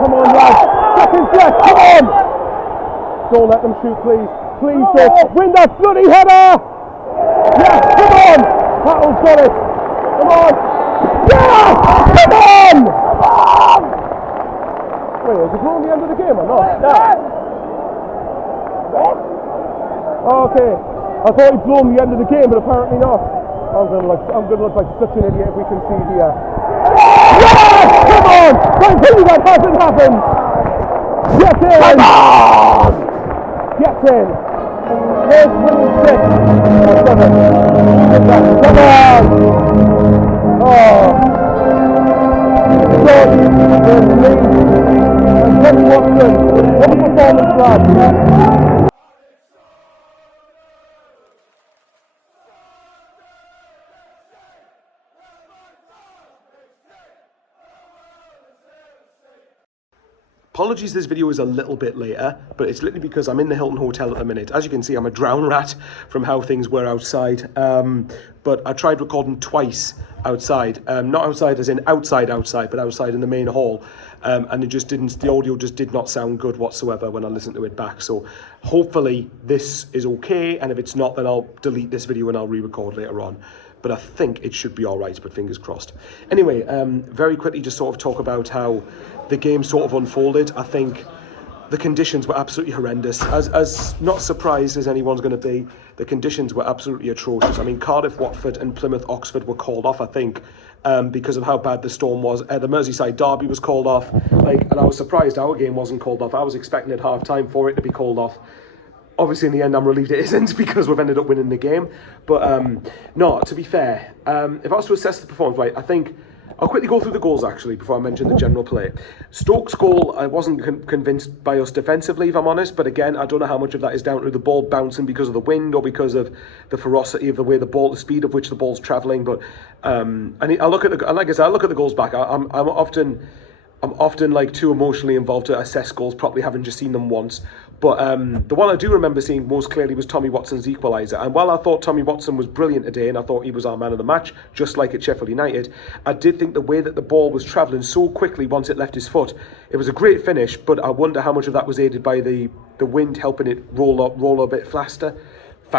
Come on, lads. Second set, come on. Don't let them shoot, please. Please don't. Win that bloody header. Yes, come on. Battle's got it. Come on. Yes, come on. Come on. Wait, is it blowing the end of the game or not? No. Okay. I thought he'd blown the end of the game, but apparently not. I'm gonna look like such an idiot if we concede here. Yes! Come on! Don't tell me that hasn't happened! Get in! Come on! Get in! There's 26. Come on! Oh! Jordan, there's Leeds, and Tommy Watson. What a performance, lad! Apologies, this video is a little bit later, but it's literally because I'm in the Hilton Hotel at the minute. As you can see, I'm a drown rat from how things were outside. But I tried recording twice outside. Not outside as in outside, but outside in the main hall. And it just didn't, the audio just did not sound good whatsoever when I listened to it back. So hopefully this is okay. And if it's not, then I'll delete this video and I'll re-record later on. But I think it should be all right, but fingers crossed. Anyway, very quickly, just sort of talk about how the game sort of unfolded. I think the conditions were absolutely horrendous. As not surprised as anyone's going to be, the conditions were absolutely atrocious. I mean, Cardiff, Watford and Plymouth, Oxford were called off, I think, because of how bad the storm was. The Merseyside derby was called off, and I was surprised our game wasn't called off. I was expecting at half-time for it to be called off. Obviously, in the end, I'm relieved it isn't because we've ended up winning the game. But no, to be fair, if I was to assess the performance, right, I think I'll quickly go through the goals, actually, before I mention the general play. Stoke's goal, I wasn't convinced by us defensively, if I'm honest. But again, I don't know how much of that is down to the ball bouncing because of the wind or because of the ferocity of the way the speed of which the ball's travelling. But and I look at like I said, I look at the goals back. I'm often like too emotionally involved to assess goals properly, having just seen them once. But the one I do remember seeing most clearly was Tommy Watson's equaliser. And while I thought Tommy Watson was brilliant today, and I thought he was our man of the match, just like at Sheffield United, I did think the way that the ball was travelling so quickly once it left his foot, it was a great finish, but I wonder how much of that was aided by the wind helping it roll a bit faster.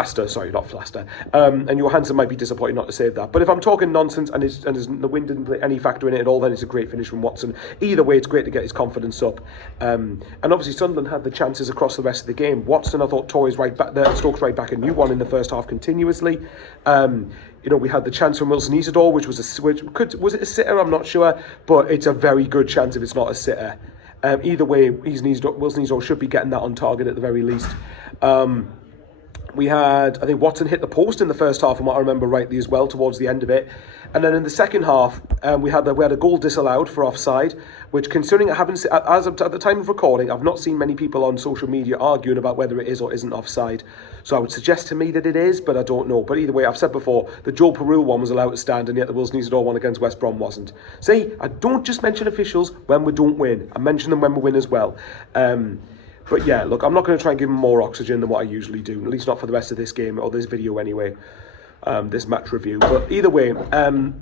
Sorry, not faster. And Johansson might be disappointed not to save that. But if I'm talking nonsense and the wind didn't play any factor in it at all, then it's a great finish from Watson. Either way, it's great to get his confidence up. And obviously Sunderland had the chances across the rest of the game. Watson, I thought, tore his right back there. Stokes right back, and you won in the first half continuously. You know, we had the chance from Wilson Isidore, which was was it a sitter? I'm not sure, but it's a very good chance if it's not a sitter. Either way, Wilson Isidore should be getting that on target at the very least. We had, I think Watson hit the post in the first half, from what I remember rightly as well, towards the end of it. And then in the second half, we had a goal disallowed for offside, which, considering I haven't, as of, at the time of recording, I've not seen many people on social media arguing about whether it is or isn't offside. So I would suggest to me that it is, but I don't know. But either way, I've said before, the Joel Pereira one was allowed to stand, and yet the Wilson Isidore one against West Brom wasn't. See, I don't just mention officials when we don't win. I mention them when we win as well. But yeah, look, I'm not going to try and give him more oxygen than what I usually do, at least not for the rest of this game or this video anyway, this match review. But either way,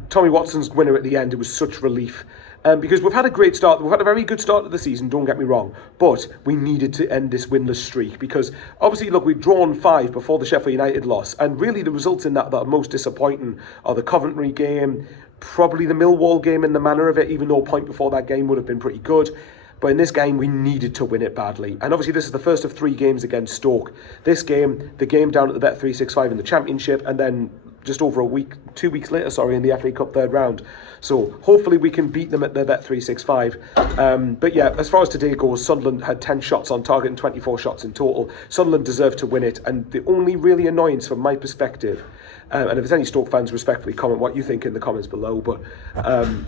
Tommy Watson's winner at the end, it was such relief. Because we've had a great start, we've had a very good start to the season, don't get me wrong, but we needed to end this winless streak because obviously, look, we'd drawn 5 before the Sheffield United loss, and really the results in that are most disappointing are the Coventry game, probably the Millwall game in the manner of it, even though a point before that game would have been pretty good. But in this game, we needed to win it badly. And obviously, this is the first of 3 games against Stoke. This game, the game down at the Bet365 in the Championship, and then just over 2 weeks later, in the FA Cup third round. So hopefully we can beat them at the Bet365. But yeah, as far as today goes, Sunderland had 10 shots on target and 24 shots in total. Sunderland deserved to win it. And the only really annoyance from my perspective, and if there's any Stoke fans, respectfully comment what you think in the comments below. But,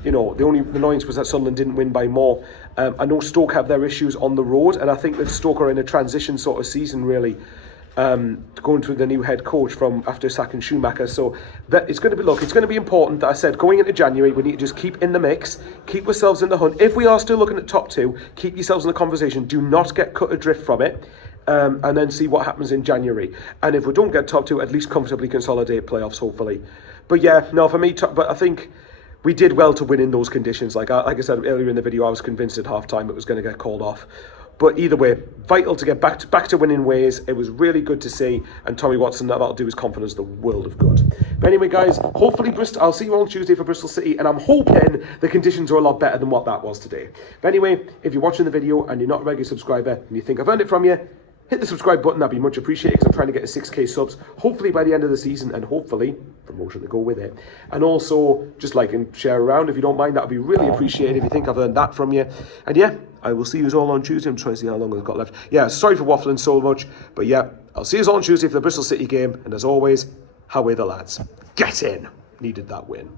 you know, the only annoyance was that Sunderland didn't win by more. I know Stoke have their issues on the road, and I think that Stoke are in a transition sort of season, really, going through the new head coach from after sacking Schumacher. So that it's going to be, look, it's going to be important that I said going into January, we need to just keep in the mix, keep ourselves in the hunt. If we are still looking at top 2, keep yourselves in the conversation. Do not get cut adrift from it. And then see what happens in January. And if we don't get top 2, at least comfortably consolidate playoffs, hopefully. But yeah, no, for me, but I think we did well to win in those conditions. Like I said earlier in the video, I was convinced at half-time it was going to get called off. But either way, vital to get back to winning ways. It was really good to see. And Tommy Watson, that'll do his confidence the world of good. But anyway, guys, hopefully I'll see you all on Tuesday for Bristol City. And I'm hoping the conditions are a lot better than what that was today. But anyway, if you're watching the video and you're not a regular subscriber and you think I've earned it from you, hit the subscribe button. That'd be much appreciated because I'm trying to get to 6k subs, hopefully by the end of the season, and hopefully promotion to go with it. And also, just like and share around if you don't mind. That'd be really appreciated if you think I've earned that from you. And yeah, I will see you all on Tuesday. I'm trying to see how long I've got left. Yeah, sorry for waffling so much, but yeah, I'll see you all on Tuesday for the Bristol City game. And as always, how are the lads? Get in! Needed that win.